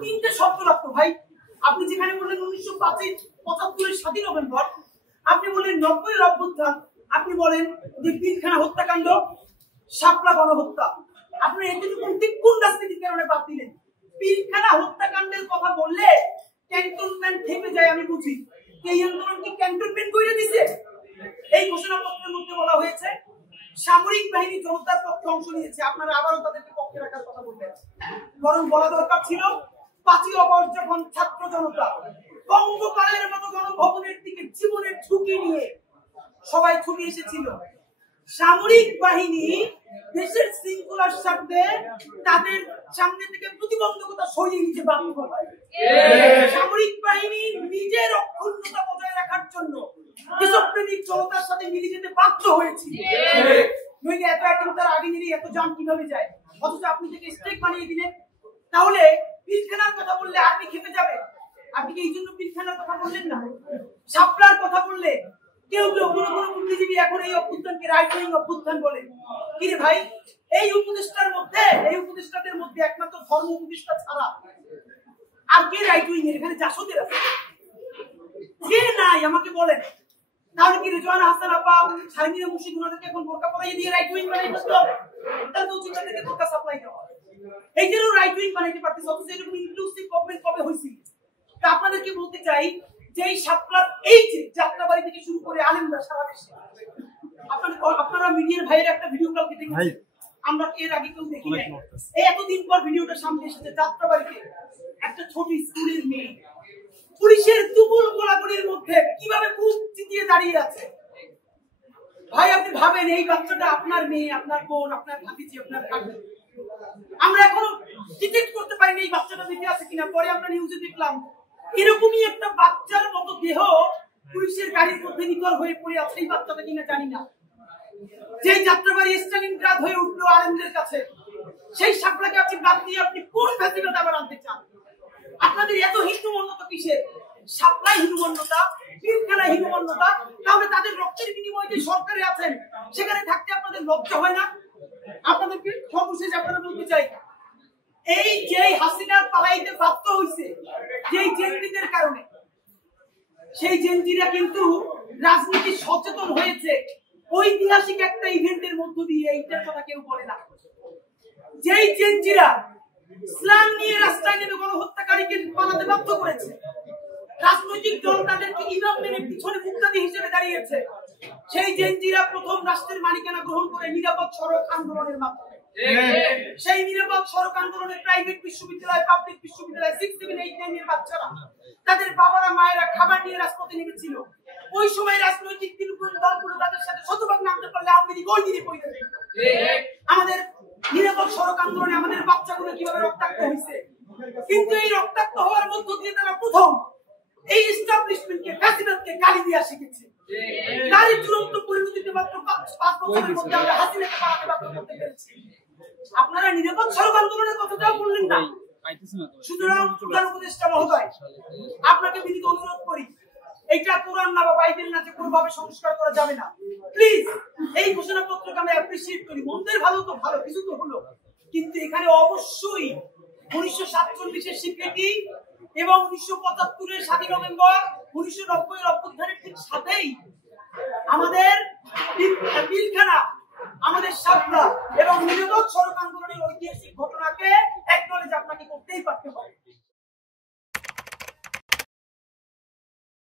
তিনটে শব্দ লাগতো ভাই। আপনি যেখানে বললেন 1975 7ই নভেম্বর, আপনি বললেন 90-এর অভ্যুত্থান, আপনি বলেন যে পিলখানা হত্যাকাণ্ড, শাপলা গণহত্যা। আপনি এতটুকু ঠিক কোন রাজনীতির কারণে বাদ দিলেন? পিলখানা হত্যাকাণ্ডের কথা বললে ক্যান্টনমেন্ট থেকে যায়, আমি বুঝি। এই আন্দোলন কি ক্যান্টনমেন্ট করে দিছে? এই ঘোষণাপত্রের মধ্যে বলা হয়েছে সামরিক বাহিনী জনতার পক্ষে অংশ নিয়েছে। আপনারা আবারও তাদেরকে পক্ষে রাখার কথা বললেন। বরং বলা দরকার ছিল 5ই অগস্ট যখন ছাত্র জনতা বঙ্গকালের মতো গণভবনের দিকে জীবনের ঝুঁকি নিয়ে সবাই ছুটে এসেছিল, সামরিক বাহিনী দেশের শৃঙ্খলার স্বার্থে তাদের সামনে থেকে প্রতিবন্ধকতা সরিয়ে নিতে বাধ্য হয়। সামরিক বাহিনী নিজের অক্ষুণ্ণতা বজায় রাখার জন্য দেশপ্রেমিক জনতার সাথে মিলে যেতে বাধ্য হয়েছিল। নইলে এত একান্তর আগে নিয়ে এত জান কিভাবে যায়? অথচ আপনি থেকে স্টেক বানিয়ে দিলেন। তাহলে পিলখানার কথা বললে আর্মি খেপে যাবে। আপনি কি এই জন্য পিলখানার কথা বললেন না? শাপলার কথা বললে কেউ কেউ কোনো কোনো বুদ্ধিজীবী এখন এই অভ্যুত্থানকে রাইট উইং অভ্যুত্থান বলে। কি রে ভাই, এই উপদেষ্টাদের মধ্যে একমাত্র ধর্ম উপদেষ্টা ছাড়া আর কে রাইট উইং এর? এখানে জাসদের আছে, কে নাই আমাকে বলেন। তাহলে কি রেজওয়ান হাসান আপা, শারমিনা মুর্শিদ ওনাদেরকে এখন বোরকা পরাইয়ে দিয়ে রাইট উইং বানাই দিতে হবে? তাহলে তো উচিত তাদেরকে বোরকা সাপ্লাই দেওয়া। এই জন্য রাইট উইং বানাইতে পারতেছে। অথচ এরকম ইনক্লুসিভ গভর্নমেন্ট কবে হয়েছিল? তা আপনাদেরকে বলতে চাই যে এই শাপলার এই যে যাত্রাবাড়ি থেকে শুরু করে আলেমরা সারা দেশে, আপনারা মিডিয়ার ভাইয়ের একটা ভিডিও কালকে দেখেছেন, আমরা এর আগে কেউ দেখি নাই। এই এতদিন পর ভিডিওটা সামনে এসেছে। যাত্রাবাড়িতে একটা ছোট স্কুলের মেয়ে পুলিশের তুমুল গোলাগুলির মধ্যে কিভাবে বুক চিতিয়ে দাঁড়িয়ে আছে। ভাই আপনি ভাবেন এই বাচ্চাটা আপনার মেয়ে, আপনার বোন, আপনার ভাতিজি, আপনার ভাগ্নি। আমরা এখনো ডিটেক্ট করতে পারিনি এই বাচ্চাটা বেঁচে আছে কিনা। পরে আমরা নিউজে দেখলাম এরকমই একটা বাচ্চার মতো দেহ পুলিশের গাড়ির মধ্যে নিতর হয়ে পড়ে আছে। এই বাচ্চাটা কিনা জানি না। যেই যাত্রাবাড়ি স্টালিনগ্রাদ হয়ে উঠলো আলেমদের কাছে, সেই শাপলাকে আপনি বাদ দিয়ে আপনি কোন ফ্যাসিলিটি আবার আনতে চান? আপনাদের এত হিন্দুমন্যতা কিসের? শাপলায় হিন্দুমন্যতা, পিলখানায় হিন্দুমন্যতা। তাহলে তাদের রক্তের বিনিময়ে যে সরকারে আছেন সেখানে থাকতে আপনাদের লজ্জা হয় না? আপনাদেরকে সর্বশেষ আপনারা বলতে চাই, এই যে হাসিনা পালাইতে বাধ্য হয়েছে যেই জেনজিদের কারণে, সেই জেনজিরা কিন্তু রাজনীতি সচেতন হয়েছে ঐতিহাসিক একটা ইভেন্টের মধ্য দিয়ে। এইটার কথা কেউ বলে না। যেই জেনজিরা ইসলাম নিয়ে রাস্তায় নেমে গণহত্যাকারীকে পালাতে বাধ্য করেছে, রাজনৈতিক দল তাদেরকে ইমাম মেনে পিছনে মুক্তাদি হিসেবে দাঁড়িয়েছে, সেই জেনজিরা প্রথম রাষ্ট্রের মালিকানা গ্রহণ করে নিরাপদ সড়ক আন্দোলনের মাধ্যমে। সেই নিরাপদ সড়ক আন্দোলনে প্রাইভেট বিশ্ববিদ্যালয়, পাবলিক বিশ্ববিদ্যালয়, 6, 7, 8, 9 এর বাচ্চারা, তাদের বাবারা মায়েরা খাবার নিয়ে রাজপথে নেমেছিল। ওই সময় রাজনৈতিক দলগুলো তাদের সাথে শতভাগ নামতে পারলে আওয়ামী লীগ ওই দিনে পড়ে যেত। আমাদের নিরাপদ সড়ক আন্দোলনে আমাদের বাচ্চাগুলো কিভাবে রক্তাক্ত হয়েছে। কিন্তু এই রক্তাক্ত হওয়ার মধ্য দিয়ে তারা প্রথম এই এস্টাবলিশমেন্টকে, ফ্যাসিবাদকে গালি দেওয়া শিখেছে। তারই চূড়ান্ত পরিণতিতে মাত্র 5 বছরের মধ্যে আমরা হাসিনাকে পালাতে বাধ্য করতে পেরেছি। আপনারা নিরাপদ সড়ক আন্দোলনের কথাটাও বললেন না। সুতরাং প্রধান উপদেষ্টা মহোদয়, আপনাকে বিনীত অনুরোধ করি, এইটা কোরআন না বা বাইবেল না যে কোনোভাবে সংস্কার করা যাবে না। প্লিজ এই ঘোষণাপত্রকে আমি অ্যাপ্রিসিয়েট করি। মন্দের ভালো তো ভালো, কিছু তো হলো, কিন্তু এখানে অবশ্যই 1947-এর স্বীকৃতি এবং 1975-এর 7ই নভেম্বর, 1990-এর অভ্যুত্থানের ঠিক সাথেই আমাদের পিলখানা, আমাদের শাপলা এবং নিরাপদ সড়ক আন্দোলনের ঐতিহাসিক ঘটনাকে একনলেজ আপনাকে করতেই পারতে হবে।